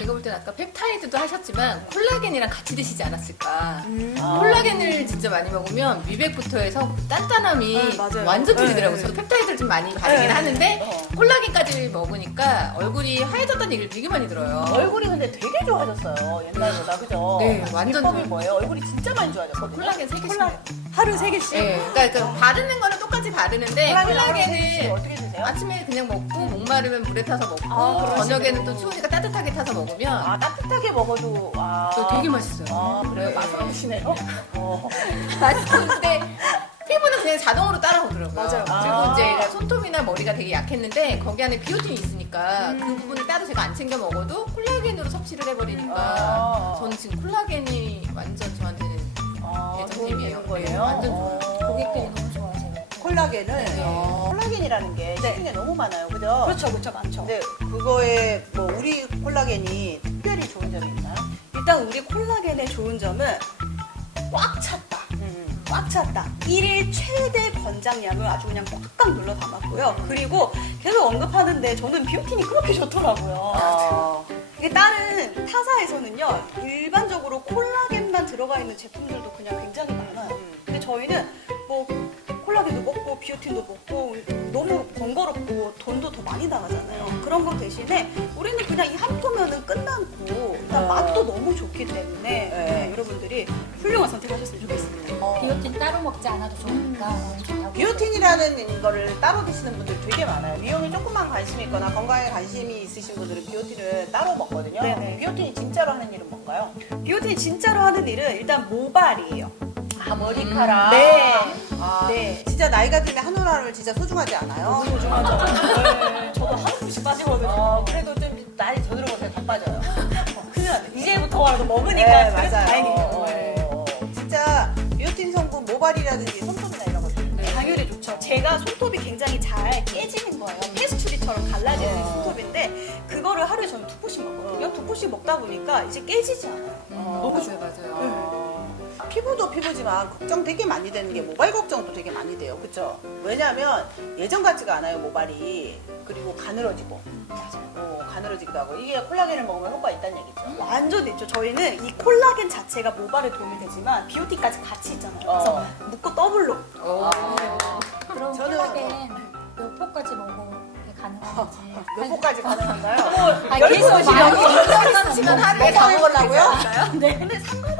아까 펩타이드도 하셨지만 콜라겐이랑 같이 드시지 않았을까. 음. 아. 콜라겐을 진짜 많이 먹으면 미백부터 해서 단단함이 네, 맞아요. 완전 틀리더라고요. 네. 저도 펩타이드를 좀 많이 바르긴 네. 하는데 어. 콜라겐까지 먹으니까 얼굴이 하얘졌다는 얘기를 되게 많이 들어요. 얼굴이 근데 되게 좋아졌어요. 옛날보다 그죠? 네, 완전 비법이 좋아요. 뭐예요? 얼굴이 진짜 많이 좋아졌거든요. 콜라겐 3개씩. 콜라 하루 세 개씩. 네, 그러니까 그 바르는 거는 똑같이 바르는데 콜라겐 하루에 세 개씩 콜라겐을 어떻게 드세요? 아침에 그냥 먹고 목마르면 물에 타서 먹고 아, 저녁에는. 또 추우니까 따뜻하게 타서 먹 으면 아 따뜻하게 먹어도 아또 되게 맛있어요. 아 그래요? 네. 맛있으시네요. 어. 맛있는데 피부는 그냥 자동으로 따라오더라고요. 맞아요. 그리고 아. 이제 손톱이나 머리가 되게 약했는데 거기 안에 비오틴이 있으니까 음. 그 부분을 따로 제가 안 챙겨 먹어도 콜라겐으로 섭취를 해버리니까 아. 저는 지금 콜라겐이 완전 저한테는 아. 도움이 되는 거예요? 네, 완전 좋아요. 콜라겐을 네. 어, 콜라겐이라는 게 시중에 너무 많아요, 그죠? 그렇죠, 그렇죠, 많죠. 근데 그거에 뭐 우리 콜라겐이 특별히 좋은 점이 있나요? 일단 우리 콜라겐의 좋은 점은 꽉 찼다. 음. 꽉 찼다. 1일 최대 권장량을 아주 그냥 꽉꽉 눌러 담았고요. 그리고 계속 언급하는데 저는 비오틴이 그렇게 좋더라고요. 어, 이게 다른 타사에서는요, 일반적으로 콜라겐만 들어가 있는 제품들도 그냥 굉장히 많아요. 음. 근데 저희는 뭐 콜라겐도 먹고 비오틴도 먹고 너무 번거롭고 돈도 더 많이 나가잖아요. 그런 거 대신에 우리는 그냥 이 한 포면은 끝나고 일단 어. 맛도 너무 좋기 때문에 네. 네, 여러분들이 훌륭한 선택하셨으면 좋겠습니다. 어. 비오틴 따로 먹지 않아도 좋으니까 너무 좋다고. 비오틴이라는 거를 따로 드시는 분들 되게 많아요. 미용에 조금만 관심이 있거나 건강에 관심이 있으신 분들은 비오틴을 따로 먹거든요. 네네. 비오틴이 진짜로 하는 일은 뭔가요? 비오틴이 진짜로 하는 일은 일단 모발이에요. 아 머리카락. 네. 아, 네. 진짜 나이가 들면 한올한올 진짜 소중하지 않아요? 소중하죠. 네, 저도 하루 씩 빠지거든요. 어, 그래도 좀 나이 더 들어보세요. 더 빠져요. 큰일 났네. 이제부터라도 먹으니까 네, 그래도 맞아요. 다행이에요. 어, 네. 어, 어. 진짜 비오틴 성분 모발이라든지 손톱이나 이런 거 좋은데. 당연히 좋죠. 제가 손톱이 굉장히 잘 깨지는 거예요. 페스츄리처럼 갈라지는 어. 손톱인데 그거를 하루에 저는 두 포씩 먹거든요. 두 포씩 먹다 보니까 이제 깨지지 않아요. 어. 맞아요, 맞아요. 어. 피부도 피부지만 걱정 되게 많이 되는 게 모발 걱정도 되게 많이 돼요. 그쵸? 왜냐면 예전 같지가 않아요, 모발이. 그리고 가늘어지고. 어, 가늘어지기도 하고. 이게 콜라겐을 먹으면 효과 있다는 얘기죠. 완전 있죠. 저희는 이 콜라겐 자체가 모발에 도움이 되지만 비오틴까지 같이 있잖아요. 그래서 어. 묶고 더블로. 오. 그럼 저는- 콜라겐 몇 포까지 먹어 가능한지. 몇 포까지 가능한가요? 아, 열 계속 포씩 많이 먹으면 시간 하루에 네, 다 먹으려고요? 네. 근데. 상관없어요.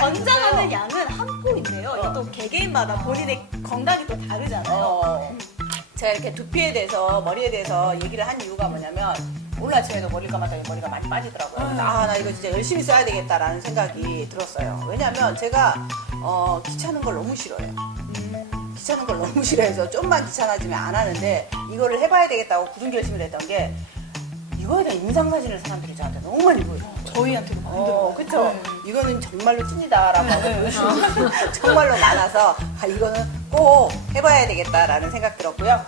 권장하는. 양은 한 포인데요. 이게 또 개개인마다 본인의 건강이 또 다르잖아요. 어, 제가 이렇게 두피에 대해서 머리에 대해서 얘기를 한 이유가 뭐냐면 오늘 아침에도 머리 감았더니 머리가 많이 빠지더라고요. 음. 아나 이거 진짜 열심히 써야 되겠다라는 생각이 들었어요. 왜냐면 제가 어, 귀찮은 걸 너무 싫어해요. 귀찮은 걸 너무 싫어해서 좀만 귀찮아지면 안 하는데 이거를 해봐야 되겠다고 굳은 결심을 했던 게 이거에 대한 인상 사진을 사람들이 저한테 너무 많이 보여요. 저희한테도 많이 어. 그쵸. 네. 이거는 정말로 찐이다라고 하고 요즘 정말로 많아서 아, 이거는 꼭 해봐야 되겠다라는 생각 들었고요.